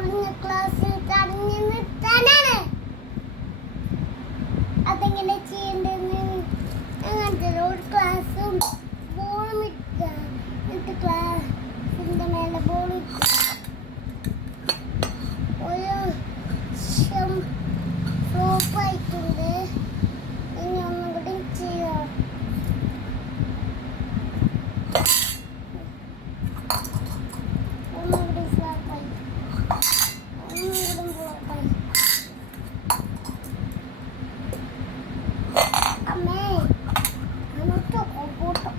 Bowling class തടഞ്ഞു നിർത്താനാണ്. അതെങ്ങനെ ചെയ്യേണ്ടതെന്ന് അങ്ങനത്തെ ഒരു ക്ലാസ്സും ബോളും ഇട്ട എന്നിട്ട് ക്ലാസിന്റെ മേലെ ബോൾ ഒരു ഫ്ലോപ്പായിട്ടുണ്ട്. ഇനി ഒന്നും കൂടി ചെയ്യാം. ഒന്നുകൂടി ഫ്ലോപ്പായി, ഒന്നുകൂടി ഫ്ലോപ്പായി. അമ്മേ അങ്ങോട്ടോ കൂട്ടോ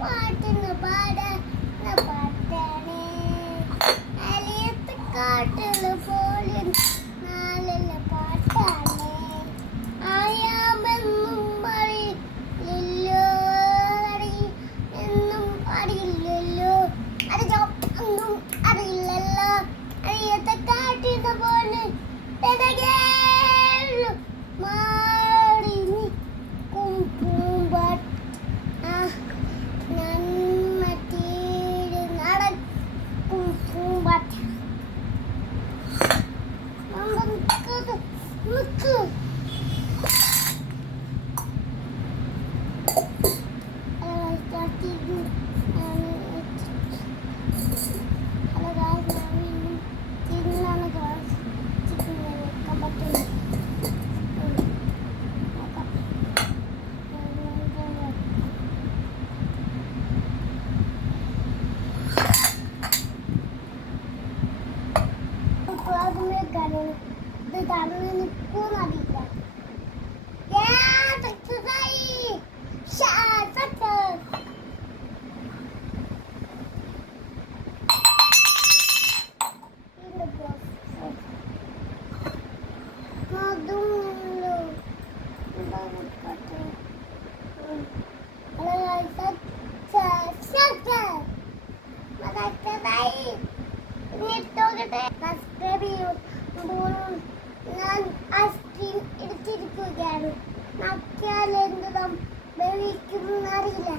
പാട്ടുന്ന പാട്ടാണ് അലിയത്ത് കാട്ടുള്ള പോലെ നാലുള്ള പാട്ടാണ്. ആയാമെന്നും അറിയില്ലല്ലോ, എന്നും അറിയില്ലല്ലോ, ഒന്നും അറിയില്ലല്ലോ. അലിയത്ത് കാട്ടുന്ന പോലെ മാറി കുമ്പൂമ്പാട്ട് ഇത് തടഞ്ഞു നിൽക്കുമെന്നറിയില്ല. ഞാൻ ഐസ്ക്രീം എടുത്തിരിക്കുകയാണ്. നക്കിയാൽ എന്തും അറിയില്ല.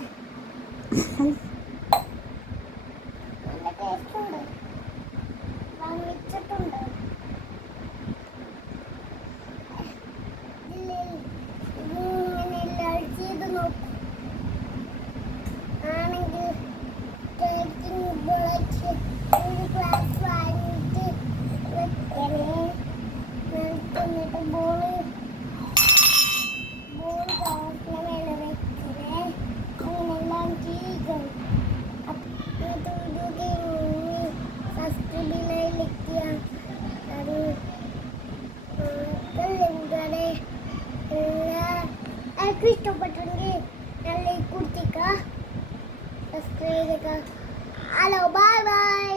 നല്ല ടേസ്റ്റ് ഉണ്ട്, വാങ്ങിച്ചിട്ടുണ്ട്. ഇങ്ങനെ എല്ലാവരും ചെയ്ത് നോക്കും. ആണെങ്കിൽ ഒരു ഗ്ലാസ് വാങ്ങിയിട്ട് വെക്കണേ. എന്നിട്ട് ബോള് ഗ്ലാസിന് മേലെ വെക്കണേ. അങ്ങനെല്ലാം ചെയ്യും. സബ്സ്ക്രൈബിലേക്ക് അത് എല്ലാവർക്കും ഇഷ്ടപ്പെട്ടെങ്കിൽ ഞാൻ ലൈക്ക് കൊടുത്തേക്കാം, സബ്സ്ക്രൈബ് ചെയ്തേക്കാം. Hello, bye bye.